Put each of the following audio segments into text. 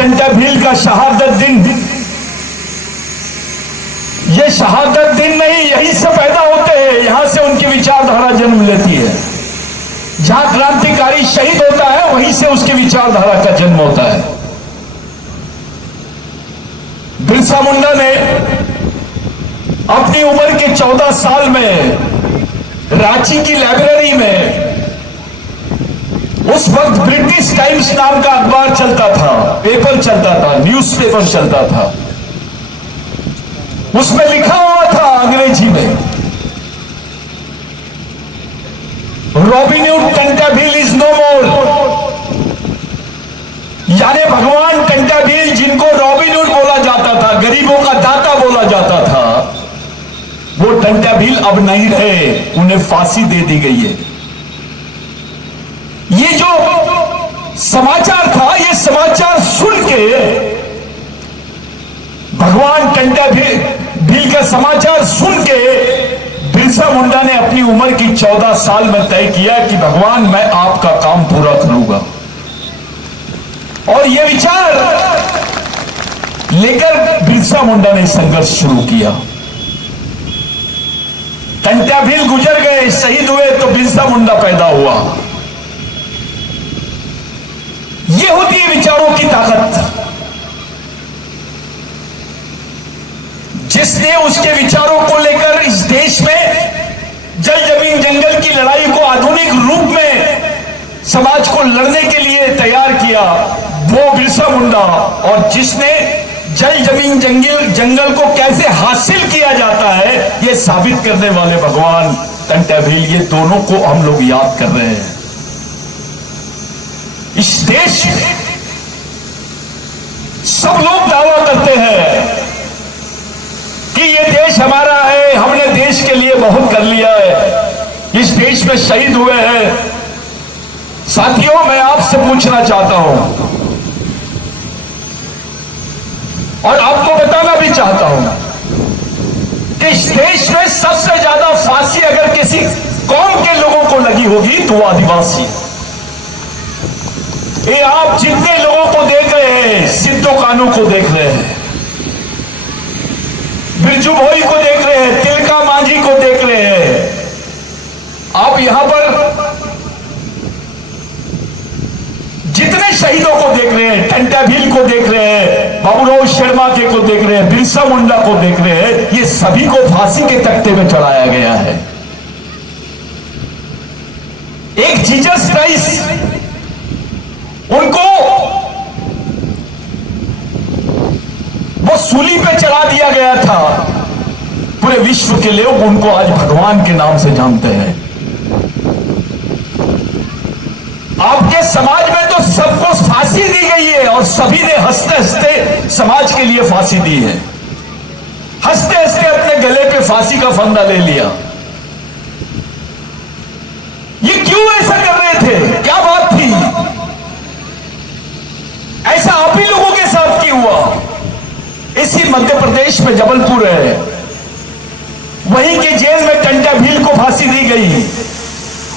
टंटा भील का शहादत दिन, ये शहादत दिन नहीं, यहीं से पैदा होते हैं, यहां से उनकी विचारधारा जन्म लेती है। जहां क्रांतिकारी शहीद होता है वहीं से उसकी विचारधारा का जन्म होता है। बिरसा मुंडा ने अपनी उम्र के 14 साल में रांची की लाइब्रेरी में, उस वक्त ब्रिटिश टाइम्स नाम का अखबार चलता था, पेपर चलता था, न्यूज़पेपर चलता था, उसमें लिखा हुआ था अंग्रेजी में, रॉबिन हुड टंटाभिल इज नो मोर। यानी भगवान टंटाभिल, जिनको रॉबिन हुड बोला जाता था, गरीबों का दाता बोला जाता था, वो टंटाभिल अब नहीं रहे, उन्हें फांसी दे दी गई है। ये जो समाचार था, ये समाचार सुन के भगवान टंटाभिल का समाचार सुन के बिरसा मुंडा ने अपनी उम्र की 14 साल में तय किया कि भगवान मैं आपका काम पूरा करूंगा। और यह विचार लेकर बिरसा मुंडा ने संघर्ष शुरू किया। टंटाभिल गुजर गए, शहीद हुए, तो बिरसा मुंडा पैदा हुआ। यह होती है विचारों की ताकत। जिसने उसके विचारों को लेकर इस देश में जल जमीन जंगल की लड़ाई को आधुनिक रूप में समाज को लड़ने के लिए तैयार किया, वो बिरसा मुंडा। और जिसने जल जमीन जंगल को कैसे हासिल किया जाता है, ये साबित करने वाले भगवान टंटाभिल, ये दोनों को हम लोग याद कर रहे हैं। इस देश में सब लोग दावा करते हैं कि ये देश हमारा है, हमने देश के लिए बहुत कर लिया है, इस देश में शहीद हुए हैं। साथियों, मैं आपसे पूछना चाहता हूं और आपको बताना भी चाहता हूं कि इस देश में सबसे ज्यादा फांसी अगर किसी कौम के लोगों को लगी होगी तो वो आदिवासी। ये आप जितने लोगों को देख रहे हैं, सिद्धो कानू को देख रहे हैं, बिरजू भोई को देख रहे हैं, तिलका मांझी को देख रहे हैं, आप यहां पर जितने शहीदों को देख रहे हैं, टंटाभिल को देख रहे हैं, बाबूराव शर्मा के को देख रहे हैं, बिरसा मुंडा को देख रहे हैं, ये सभी को फांसी के तख्ते में चढ़ाया गया है। एक जीसस क्राइस्ट, उनको वो सूली पे चढ़ा दिया गया था। पूरे विश्व के लोग उनको आज भगवान के नाम से जानते हैं। आपके समाज में तो सबको फांसी दी गई है और सभी ने हंसते हंसते समाज के लिए फांसी दी है। हंसते हंसते अपने गले पे फांसी का फंदा ले लिया। ये क्यों ऐसा कर रहे थे? क्या बात थी? ऐसा आप ही लोगों के साथ क्यों हुआ? इसी मध्य प्रदेश में जबलपुर है, वहीं के जेल में टंटाभिल को फांसी दी गई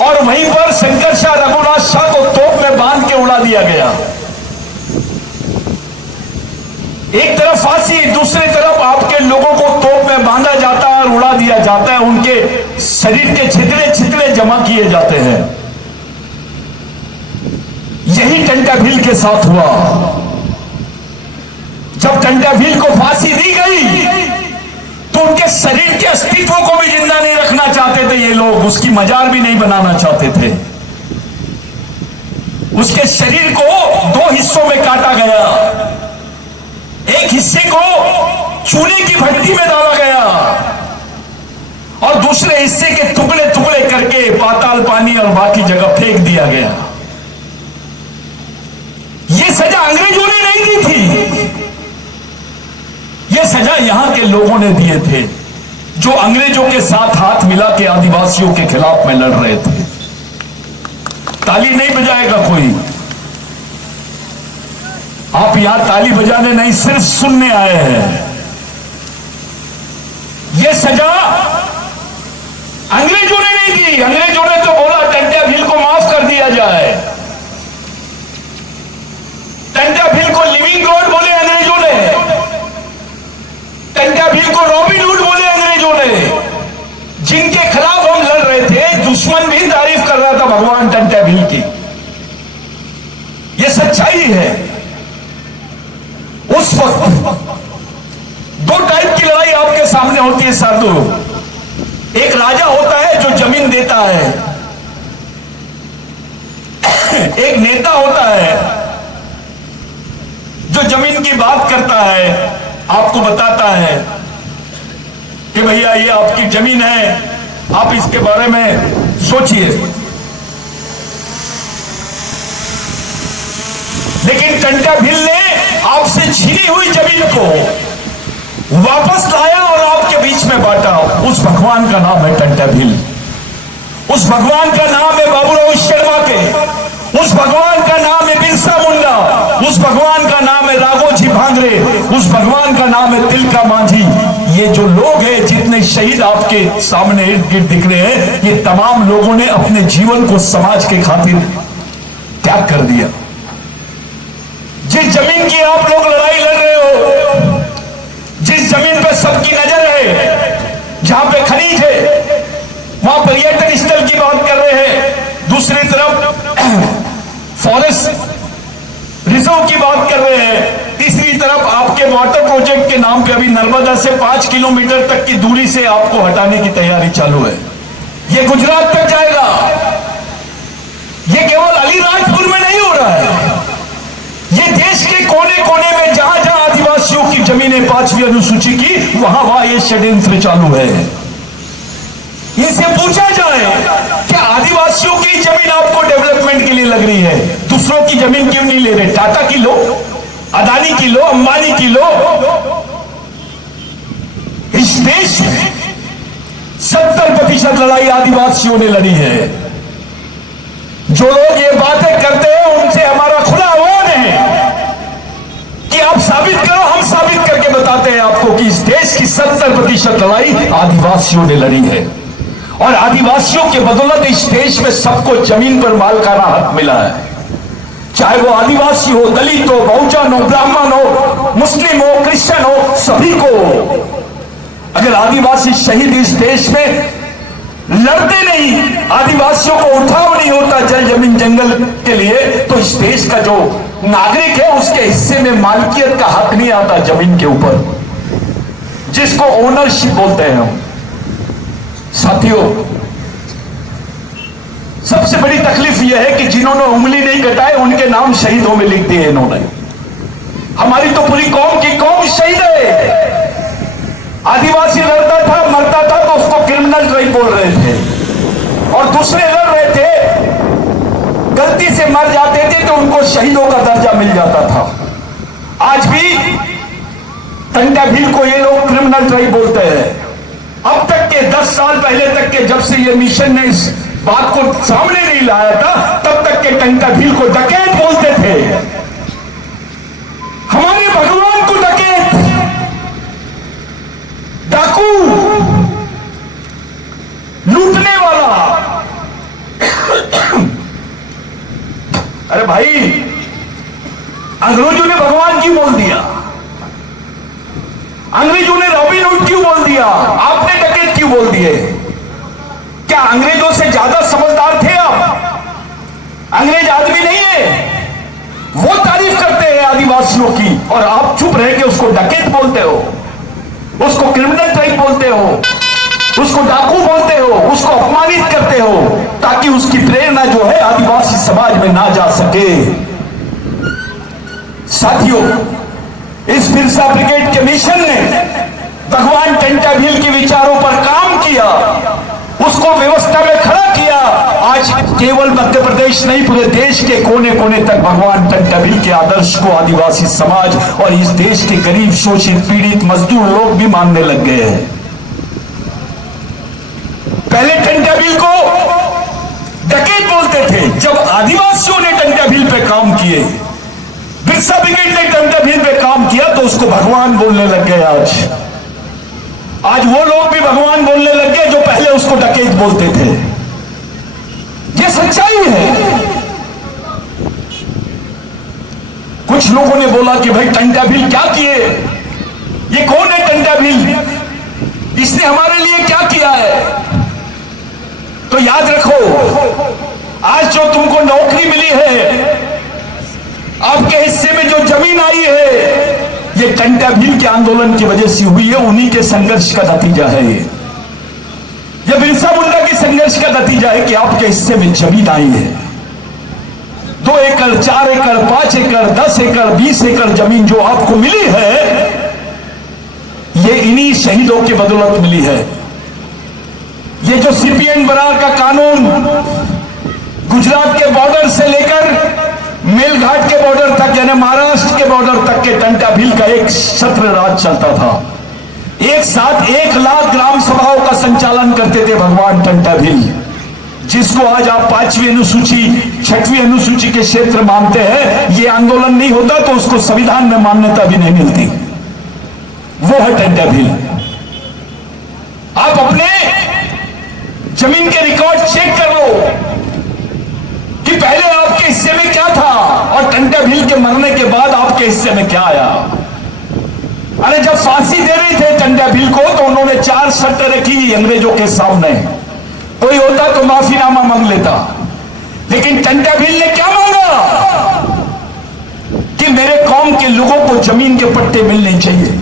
और वहीं पर शंकर शाह रघुनाथ शाह को तोप में बांध के उड़ा दिया गया। एक तरफ फांसी, दूसरी तरफ आपके लोगों को तोप में बांधा जाता है और उड़ा दिया जाता है, उनके शरीर के छितरे छितरे जमा किए जाते हैं। यही टंटाभिल के साथ हुआ। जब टंटाभिल को फांसी दी गई तो उनके शरीर के अस्तित्व को भी जिंदा नहीं रखना चाहते थे ये लोग, उसकी मजार भी नहीं बनाना चाहते थे। उसके शरीर को दो हिस्सों में काटा गया, एक हिस्से को चूने की भट्टी में डाला गया और दूसरे हिस्से के टुकड़े टुकड़े करके पाताल पानी और बाकी जगह फेंक दिया गया। यह सजा अंग्रेजों ने नहीं दी थी, यह सजा यहां के लोगों ने दिए थे, जो अंग्रेजों के साथ हाथ मिला के आदिवासियों के खिलाफ में लड़ रहे थे। ताली नहीं बजाएगा कोई। आप यहां ताली बजाने नहीं, सिर्फ सुनने आए हैं। यह सजा अंग्रेजों ने नहीं दी। अंग्रेजों ने तो बोला टंटाभिल को माफ कर दिया जाए, टंटाभिल को लिविंग सामने होती है साधु। एक राजा होता है जो जमीन देता है, एक नेता होता है जो जमीन की बात करता है, आपको बताता है कि भैया ये आपकी जमीन है, आप इसके बारे में सोचिए। लेकिन टंटा भील ने आपसे छीनी हुई जमीन को वापस लाया और आपके बीच में बांटा। उस भगवान का नाम है टंटा भील। उस भगवान का नाम है बाबूराव शर्मा के, उस भगवान का नाम है बिरसा मुंडा, उस भगवान का नाम है राघोजी भांगरे, उस भगवान का नाम है तिलका मांझी। ये जो लोग हैं, जितने शहीद आपके सामने इर्द गिर्द दिख रहे हैं, ये तमाम लोगों ने अपने जीवन को समाज के खातिर त्याग कर दिया। जिस जमीन की आप लोग लड़ाई लड़ रहे हो, जिस जमीन पर सबकी नजर है, जहां पे खनिज है, वहां पर्यटन स्थल की बात कर रहे हैं, दूसरी तरफ फॉरेस्ट रिजर्व की बात कर रहे हैं, तीसरी तरफ आपके वाटर प्रोजेक्ट के नाम पे अभी नर्मदा से 5 किलोमीटर तक की दूरी से आपको हटाने की तैयारी चालू है। ये गुजरात तक जाएगा। ये केवल अलीराजपुर में नहीं हो रहा है, ये देश के कोने कोने में जहां जहां आदिवासियों की जमीनें 5वीं अनुसूची की, वहां वहां ये षड्यंत्र चालू है। इनसे पूछा जाए, क्या आदिवासियों की जमीन आपको डेवलपमेंट के लिए लग रही है? दूसरों की जमीन क्यों नहीं ले रहे? टाटा की लो, अदानी की लो, अंबानी की लो। इस देश में 70% लड़ाई आदिवासियों ने लड़ी है। जो लोग ये बातें करते हैं, उनसे हमारा खुला आह्वान है कि आप साबित करो। हम साबित करके बताते हैं आपको कि इस देश की 70% लड़ाई आदिवासियों ने लड़ी है, और आदिवासियों के बदौलत इस देश में सबको जमीन पर मालिकाना हक मिला है। चाहे वो आदिवासी हो, दलित हो, बहुजन हो, ब्राह्मण हो, मुस्लिम हो, क्रिश्चियन हो, सभी को। अगर आदिवासी शहीद इस देश में लड़ते नहीं, आदिवासियों को उठाव नहीं होता जल जमीन जंगल के लिए, तो इस देश का जो नागरिक है उसके हिस्से में मालिकियत का हक नहीं आता जमीन के ऊपर, जिसको ओनरशिप बोलते हैं हम। साथियों, सबसे बड़ी तकलीफ यह है कि जिन्होंने उंगली नहीं कटाए उनके नाम शहीदों में लिख दिए इन्होंने। हमारी तो पूरी कौम की कौम शहीद है। आदिवासी लड़ता था, मरता था तो उसको क्रिमिनल ट्राइब बोल रहे थे, और दूसरे लड़ रहे थे, गलती से मर जाते थे तो उनको शहीदों का दर्जा मिल जाता था। आज भी टंटा भील को ये लोग क्रिमिनल ट्राइब बोलते हैं। अब तक के 10 साल पहले तक के, जब से ये मिशन ने इस बात को सामने नहीं लाया था, तब तक के टंटा भील को डकैत बोलते थे। हमारे भगवान को डकैत, डाकू, लूटने वाला। अरे भाई, अंग्रेजों ने भगवान क्यों बोल दिया? अंग्रेजों ने रॉबिन हुड क्यों बोल दिया? आपने डकैत क्यों बोल दिए? क्या अंग्रेजों से ज्यादा समझदार थे आप? अंग्रेज आदमी नहीं है। वो तारीफ करते हैं आदिवासियों की, और आप चुप रह के उसको डकैत बोलते हो, उसको क्रिमिनल ट्राइब बोलते हो, उसको डाकू बोलते हो, उसको अपमानित करते हो, ताकि उसकी प्रेरणा जो है आदिवासी समाज में ना जा सके। साथियों, इस बिरसा ब्रिगेड के मिशन ने भगवान टंटा भील के विचारों पर काम किया, उसको व्यवस्था में खड़ा किया। आज केवल मध्य प्रदेश नहीं, पूरे देश के कोने कोने तक भगवान टंटा भील के आदर्श को आदिवासी समाज और इस देश के गरीब, शोषित, पीड़ित, मजदूर लोग भी मानने लग गए हैं। पहले टंटा भील को डकैत बोलते थे। जब आदिवासियों ने टंटा भील पे काम किए, बिरसा ब्रिगेड ने टंटा भील पे काम किया, तो उसको भगवान बोलने लग गए। आज वो लोग भी भगवान बोलने लग गए जो पहले उसको डकैत बोलते थे। ये सच्चाई है। कुछ लोगों ने बोला कि भाई टंटा भील क्या किए, ये कौन है टंटा भील, इसने हमारे लिए क्या किया है? तो याद रखो, आज जो तुमको नौकरी मिली है, आपके हिस्से में जो जमीन आई है, ये टंटा भील के आंदोलन की वजह से हुई है, उन्हीं के संघर्ष का नतीजा है ये बिरसा मुंडा के संघर्ष का नतीजा है कि आपके हिस्से में जमीन आई है। 2 एकड़, 4 एकड़, 5 एकड़, 10 एकड़, 20 एकड़ जमीन जो आपको मिली है, ये इन्हीं शहीदों की बदौलत मिली है। ये जो सीपीएन बरार का कानून गुजरात के बॉर्डर से लेकर मेलघाट के बॉर्डर तक, यानी महाराष्ट्र के बॉर्डर तक के टंटा भील का एक छत्र राज चलता था। एक साथ 1 लाख ग्राम सभाओं का संचालन करते थे भगवान टंटा भील, जिसको आज आप 5वीं अनुसूची 6वीं अनुसूची के क्षेत्र मानते हैं। ये आंदोलन नहीं होता तो उसको संविधान में मान्यता भी नहीं मिलती। वो है टंटा भील। आप अपने जमीन के रिकॉर्ड चेक कर लो कि पहले आपके हिस्से में क्या था और टंटा भील के मरने के बाद आपके हिस्से में क्या आया। अरे जब फांसी दे रहे थे टंटा भील को तो उन्होंने 4 शर्तें रखी अंग्रेजों के सामने। कोई होता तो माफीनामा मांग लेता, लेकिन टंटा भील ने क्या मांगा कि मेरे कौम के लोगों को जमीन के पट्टे मिलने चाहिए,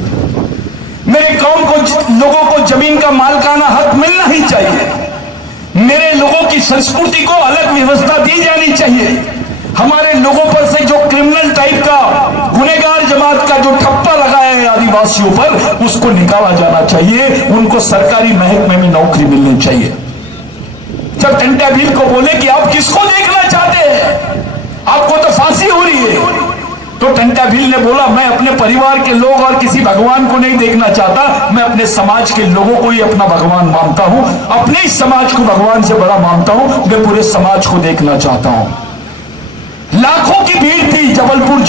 मेरे कौम को लोगों को जमीन का मालकाना हक मिलना ही चाहिए, मेरे लोगों की संस्कृति को अलग व्यवस्था दी जानी चाहिए, हमारे लोगों पर से जो क्रिमिनल टाइप का गुनहगार जमात का जो ठप्पा लगाया है आदिवासियों पर, उसको निकाला जाना चाहिए, उनको सरकारी महकमे में नौकरी मिलनी चाहिए। जब टंटा भील को बोले कि आप किसको देखना चाहते हैं, आपको तो फांसी हो रही है, तो टंटा भील ने बोला मैं अपने परिवार के लोग और किसी भगवान को नहीं देखना चाहता, मैं अपने समाज के लोगों को ही अपना भगवान मानता हूं, अपने ही समाज को भगवान से बड़ा मानता हूं, मैं पूरे समाज को देखना चाहता हूं। लाखों की भीड़ थी जबलपुर